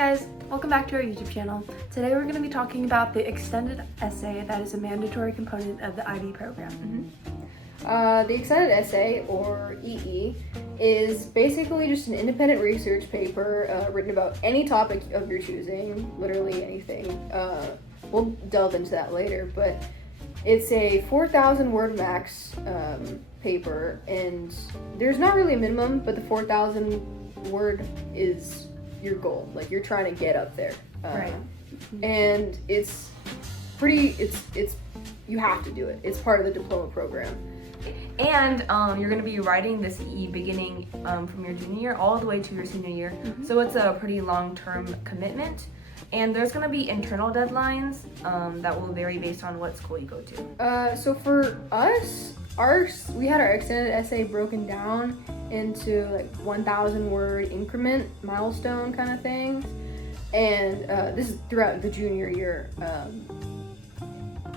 guys, welcome back to our YouTube channel. Today we're going to be talking about the extended essay that is a mandatory component of the IB program. The extended essay, or EE, is basically just an independent research paper written about any topic of your choosing, literally anything. We'll delve into that later, but it's a 4,000 word max paper, and there's not really a minimum, but the 4,000 word is your goal. Like, you're trying to get up there. Right. And it's you have to do it. It's part of the diploma program. And you're going to be writing this EE beginning from your junior year all the way to your senior year. So it's a pretty long-term commitment. And there's going to be internal deadlines that will vary based on what school you go to. So for us, we had our extended essay broken down into like 1,000 word increment milestone kind of things. And this is throughout the junior year.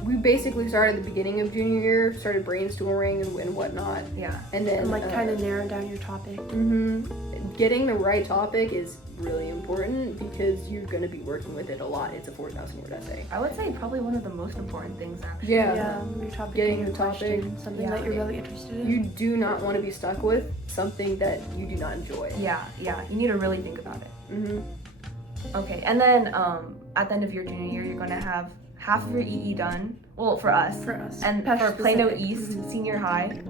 We basically started at the beginning of junior year, started brainstorming and whatnot. Yeah. And then kind of narrow down your topic. Getting the right topic is really important because you're going to be working with it a lot. It's a 4,000 word essay. I would say probably one of the most important things, actually. Yeah, your topic, getting your your topic, question, something that you're really interested in. You do not want to be stuck with something that you do not enjoy. Yeah. You need to really think about it. Okay, and then at the end of your junior year, you're going to have half of your EE done. Well, for us. And for Plano East Senior High.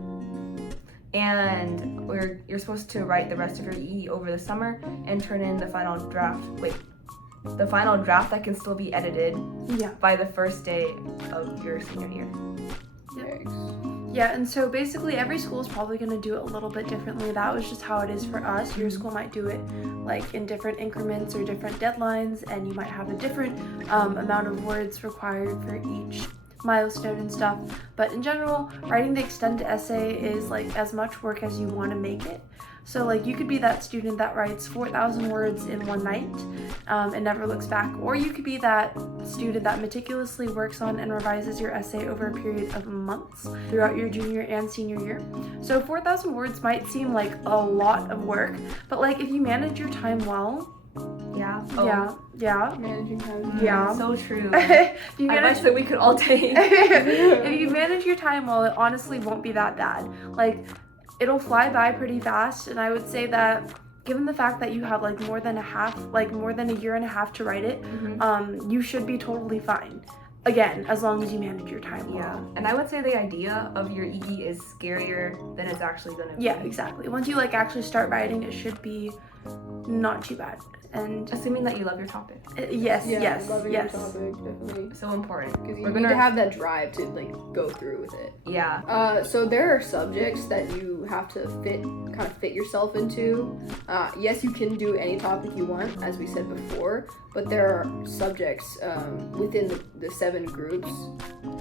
And you're supposed to write the rest of your EE over the summer and turn in the final draft. The final draft that can still be edited by the first day of your senior year. Yeah, and so basically every school is probably going to do it a little bit differently. That was just how it is for us. Your school might do it like in different increments or different deadlines, and you might have a different amount of words required for each milestone and stuff. But in general, writing the extended essay is like as much work as you want to make it. So like you could be that student that writes 4,000 words in one night and never looks back, or you could be that student that meticulously works on and revises your essay over a period of months throughout your junior and senior year. So 4,000 words might seem like a lot of work, but like if you manage your time well, Managing time. So true. You advice that we could all take. If you manage your time well, it honestly won't be that bad. Like, it'll fly by pretty fast, and I would say that given the fact that you have like more than a year and a half to write it, you should be totally fine. Again, as long as you manage your time well. And I would say the idea of your EE is scarier than it's actually going to be. Yeah, exactly. Once you like actually start writing, it should be not too bad. And assuming that you love your topic. Yes. Loving your topic, definitely. So important. Because you need to have that drive to like go through with it. Yeah. So there are subjects that you have to fit yourself into. Yes, you can do any topic you want, as we said before, but there are subjects within the 7 groups,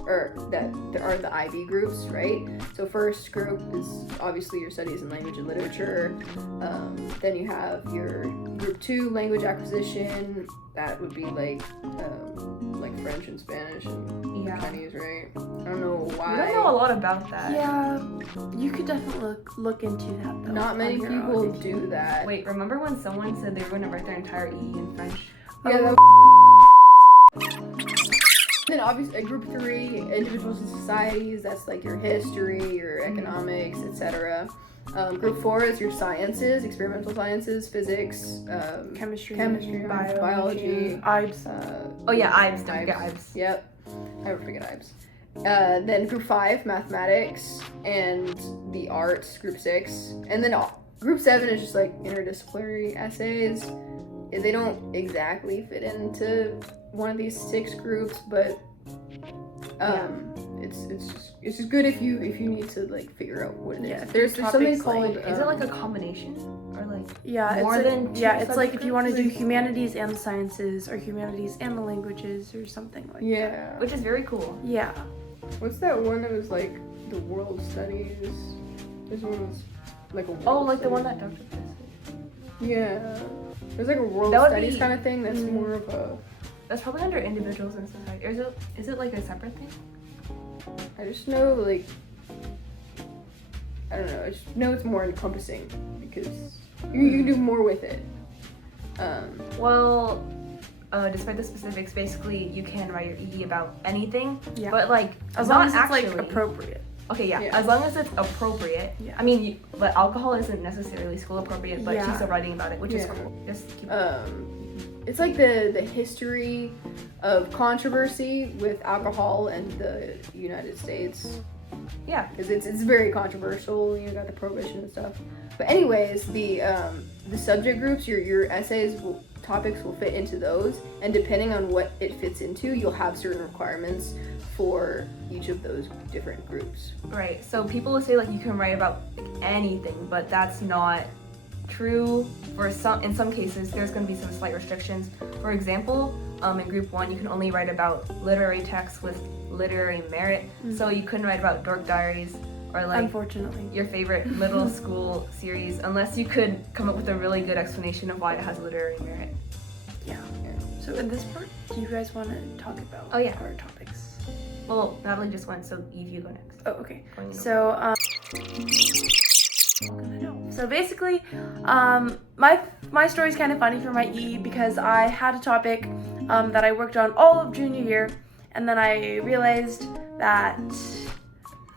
or that there are the IB groups, right? So first group is obviously your studies in language and literature. Then you have your group 2, language acquisition. That would be like French and Spanish and Chinese, right? I don't know why. We don't know a lot about that. Yeah, you could definitely look into that though. Not many people do that. Wait, remember when someone said they were going to write their entire EE in French? Yeah. Then obviously group 3, individuals and societies. That's like your history, your economics, etc. Group 4 is your sciences, experimental sciences, physics, chemistry, biology, IBS. IBS. Don't forget IBS. Yep, never forget IBS. Then group 5, mathematics and the arts, group 6. And then group 7 is just like interdisciplinary essays. They don't exactly fit into one of these 6 groups, but it's just good if you need to like figure out what it is. Yeah, there's something called is it like a combination or like it's like if you want to do humanities and the sciences or humanities and the languages or something like that. Which is very cool. Yeah. What's that one that was like the world studies? This one was like a world the one that Dr. Chris said. Yeah. There's like a world studies kind of thing that's more of a... That's probably under individuals and society. Or is it like a separate thing? I just know like... I don't know. I just know it's more encompassing because you can do more with it. Well, despite the specifics, basically you can write your EE about anything, Yeah. but like As long as not it's like actually- appropriate. Okay, yeah. Yeah. As long as it's appropriate. Yeah. I mean, but alcohol isn't necessarily school appropriate, but Yeah. she's still writing about it, which is Yeah. cool. Just keep. It's like the history of controversy with alcohol in the United States. Yeah. Because it's very controversial. You got the prohibition and stuff. But anyways, the subject groups, your essays topics will fit into those, and depending on what it fits into, you'll have certain requirements for each of those different groups. Right. So people will say like you can write about like, anything, but that's not true. In some cases, there's going to be some slight restrictions. For example, in group 1, you can only write about literary texts with literary merit. So you couldn't write about Dork Diaries or like Unfortunately. your favorite middle school series unless you could come up with a really good explanation of why it has literary merit. Yeah. So in this part, do you guys want to talk about Oh, yeah. our topics? Well, Natalie just went, so Eve, you go next. Oh, okay. Going in So, so basically, my story's kind of funny for my E because I had a topic that I worked on all of junior year, and then I realized that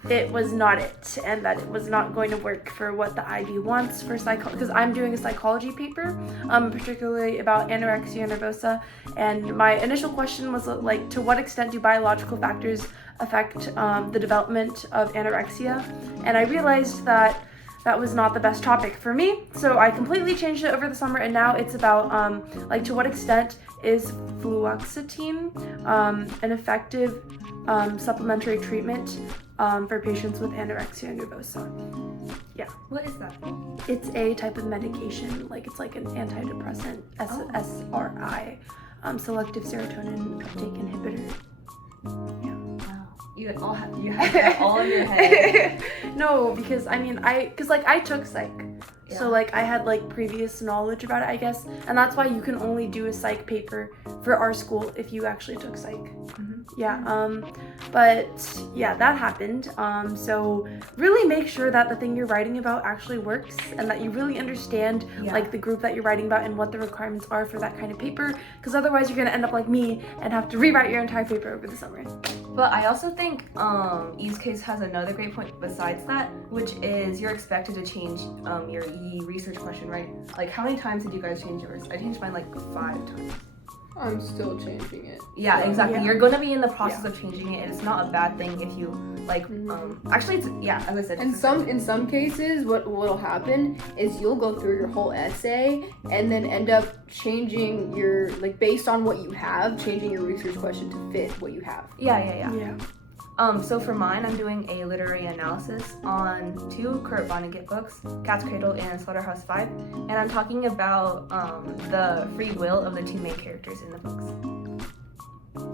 it was not it, and that it was not going to work for what the IB wants for because I'm doing a psychology paper, particularly about anorexia nervosa, and my initial question was like, to what extent do biological factors affect the development of anorexia? And I realized that that was not the best topic for me, so I completely changed it over the summer, and now it's about like to what extent is fluoxetine an effective supplementary treatment for patients with anorexia nervosa. Yeah. What is that? It's a type of medication, like it's like an antidepressant, SSRI, selective serotonin uptake inhibitor. Yeah. Wow. You have that all in your head. No, because I took psych. Yeah. So like I had like previous knowledge about it, I guess, and that's why you can only do a psych paper for our school if you actually took psych. Yeah, but yeah, that happened. So really make sure that the thing you're writing about actually works and that you really understand like the group that you're writing about and what the requirements are for that kind of paper, because otherwise you're gonna end up like me and have to rewrite your entire paper over the summer. But I also think Eve's case has another great point besides that, which is you're expected to change your EE research question, right? Like how many times did you guys change yours? I changed mine like 5 times. I'm still changing it. Yeah, so. exactly. Yeah. You're gonna be in the process of changing it, and it's not a bad thing if you like. Actually, it's as I said. In some cases, what'll happen is you'll go through your whole essay and then end up changing your based on what you have, changing your research question to fit what you have. Yeah. Yeah. So for mine, I'm doing a literary analysis on 2 Kurt Vonnegut books, Cat's Cradle and Slaughterhouse-5, and I'm talking about the free will of the 2 main characters in the books.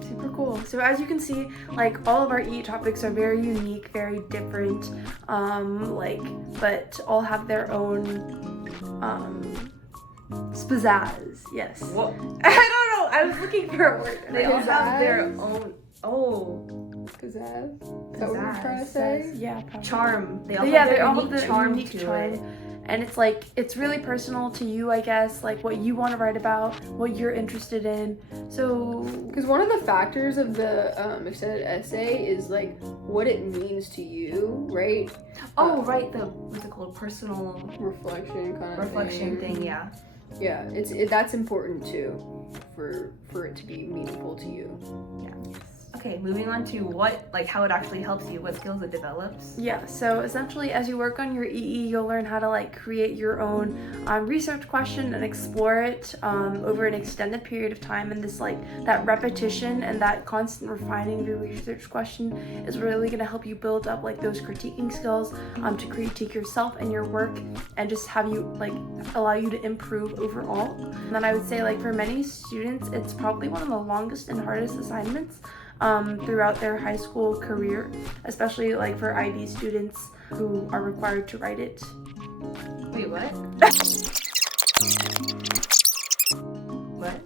Super cool. So as you can see, like all of our EE topics are very unique, very different, but all have their own spizzazz. Yes. What? I don't know. I was looking for a word. They all have their Pizzazz? own. Oh, Pizzazz? Is that what you're trying to say? Yeah, probably. charm. They all Yeah, have they their all have unique the charm unique to charm. it. And it's like, it's really personal to you, I guess, like what you want to write about, what you're interested in. So, Because one of the factors of the extended essay is like what it means to you, right? Oh, right. The what's it called? Personal Reflection kind of reflection thing. Yeah. Yeah, that's important too, for it to be meaningful to you. Okay, moving on to how it actually helps you, what skills it develops. yeah, so essentially as you work on your EE, you'll learn how to like create your own research question and explore it over an extended period of time. And this that repetition and that constant refining of your research question is really going to help you build up those critiquing skills to critique yourself and your work, and just have you allow you to improve overall. And then I would say for many students, it's probably one of the longest and hardest assignments throughout their high school career, especially for IB students who are required to write it. Wait, what? What?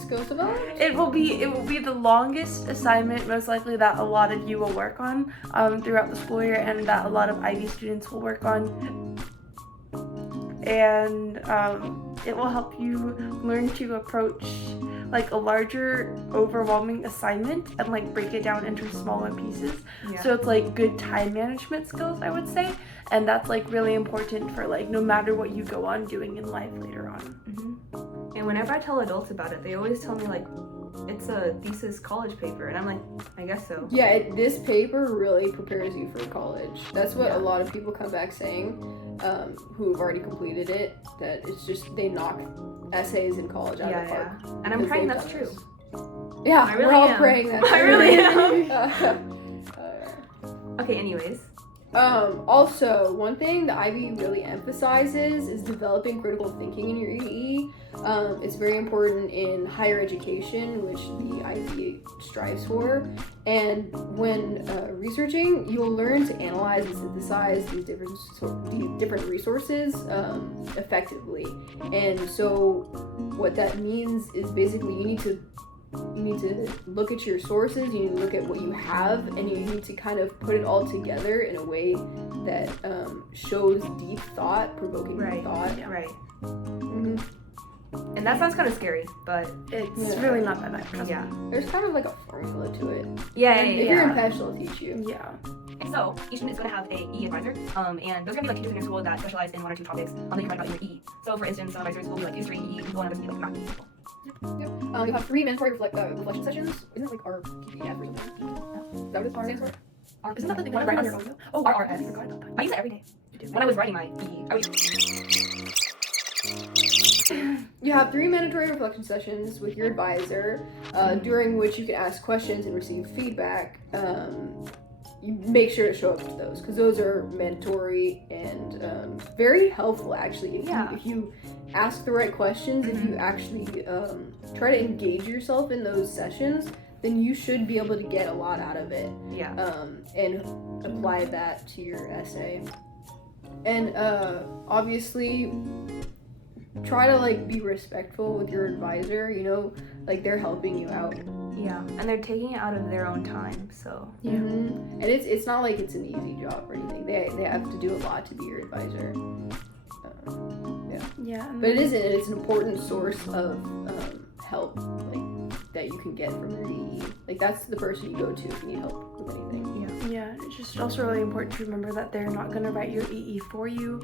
Skills development? It will be the longest assignment most likely that a lot of you will work on throughout the school year, and that a lot of IB students will work on. And it will help you learn to approach like a larger, overwhelming assignment and like break it down into smaller pieces. Yeah. So it's like good time management skills, I would say, and that's like really important for like no matter what you go on doing in life later on. Mm-hmm. And whenever I tell adults about it, they always tell me like, it's a thesis college paper, and I'm like, I guess so. Yeah, this paper really prepares you for college. That's what Yeah. a lot of people come back saying, who have already completed it, that it's just they knock essays in college out of the park. And I'm because praying they've that's done true. this. Yeah, I really we're all am. praying that's I true. really am. Okay, anyways. Also, one thing the Ivy really emphasizes is developing critical thinking in your EE. It's very important in higher education, which the Ivy strives for. And when researching, you'll learn to analyze and synthesize these different resources effectively. And so, what that means is basically you need to look at your sources, you need to look at what you have, and you need to kind of put it all together in a way that shows deep thought, provoking thought. Right. Mm-hmm. And that sounds kind of scary, but It's really not that bad. Trust yeah. me. There's kind of like a formula to it. Yeah, If you're in PESH, they'll teach you. Yeah. So each student is going to have a EE advisor, and those are going to be like teachers in your school that specialize in one or two topics that you can write about in your EE. So for instance, some advisors will be like history EE, people and others will be like math EE. Yep. You have 3 mandatory reflection sessions. Isn't it like RPF or something? Is that what it stands for? Isn't that the thing Whenever on I your was- audio? Oh, RRS. I forgot about that. I use it every day. When I was writing my EE, I was You have 3 mandatory reflection sessions with your advisor, during which you can ask questions and receive feedback. You make sure to show up to those because those are mandatory and very helpful actually. If you ask the right questions, if you actually try to engage yourself in those sessions, then you should be able to get a lot out of it. And apply that to your essay. And obviously try to like be respectful with your advisor, you know, like they're helping you out. Yeah, and they're taking it out of their own time, so. Yeah. Mm-hmm. And it's not like it's an easy job or anything. They have to do a lot to be your advisor. Yeah. But it isn't. It's an important source of help, like that you can get from your EE. Like that's the person you go to if you need help with anything. Yeah, it's just also really important to remember that they're not going to write your EE for you.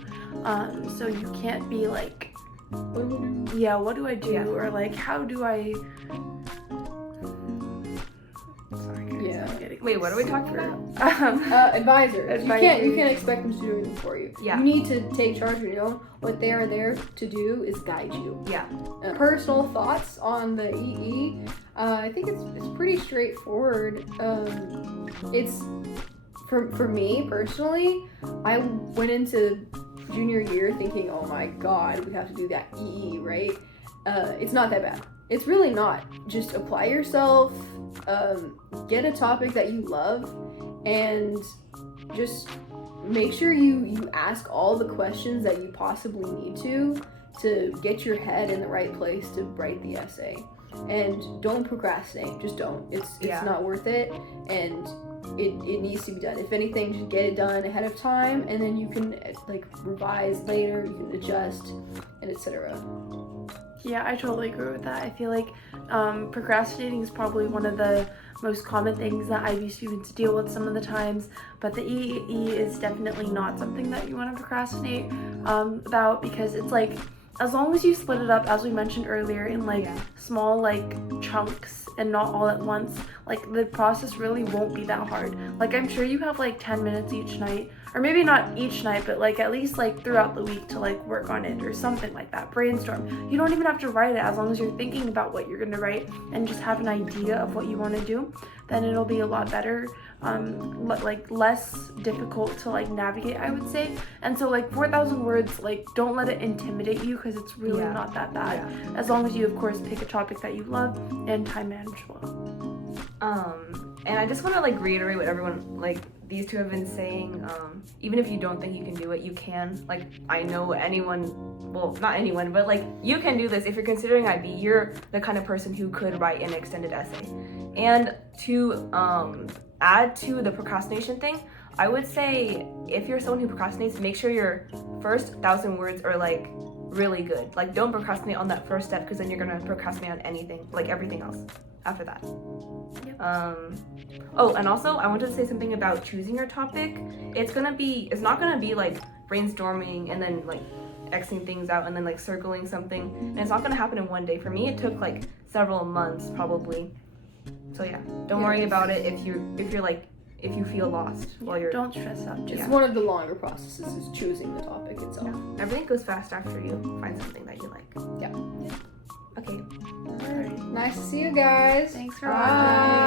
So you can't be like, What do we do? yeah, what do I do? Yeah. Or like, how do I... Sorry, guys, Yeah. I'm getting Wait, what are we talking super- Advisors. Advisors. You can't expect them to do anything for you. Yeah. You need to take charge of your own. What they are there to do is guide you. Yeah. Personal thoughts on the EE. I think it's pretty straightforward. It's for me personally. I went into junior year thinking, oh my god, we have to do that EE, right? It's not that bad. It's really not. Just apply yourself. Get a topic that you love, and just make sure you ask all the questions that you possibly need to get your head in the right place to write the essay. And don't procrastinate. Just don't. It's not worth it, and it needs to be done. If anything, just get it done ahead of time, and then you can like revise later. You can adjust, and etc. Yeah, I totally agree with that. I feel like procrastinating is probably one of the most common things that IB students deal with some of the times, but the EE is definitely not something that you want to procrastinate about, because it's like, as long as you split it up, as we mentioned earlier, in like small like chunks and not all at once, like the process really won't be that hard. Like I'm sure you have like 10 minutes each night, or maybe not each night, but like at least like throughout the week to like work on it or something like that. Brainstorm. You don't even have to write it, as long as you're thinking about what you're going to write and just have an idea of what you want to do, then it'll be a lot better. Like less difficult to like navigate, I would say. And so like 4,000 words, like don't let it intimidate you, because it's really not that bad, as long as you of course pick a topic that you love and time manage well. And I just want to like reiterate what everyone, like these two have been saying. Even if you don't think you can do it, you can. Like I know anyone, well not anyone, but like you can do this. If you're considering IB, you're the kind of person who could write an extended essay. And to add to the procrastination thing, I would say if you're someone who procrastinates, make sure your first 1,000 words are like really good. Like, don't procrastinate on that first step, because then you're gonna procrastinate on anything, like everything else after that. Yep. Oh, and also I wanted to say something about choosing your topic. It's not gonna be like brainstorming and then like Xing things out and then like circling something, and it's not gonna happen in one day. For me, it took like several months probably. So yeah, don't worry about it if you feel lost while you're. Don't stress out. It's one of the longer processes is choosing the topic itself. Yeah. Everything goes fast after you find something that you like. Yeah. Okay. Alright. Nice to see you guys. Thanks for Bye. watching.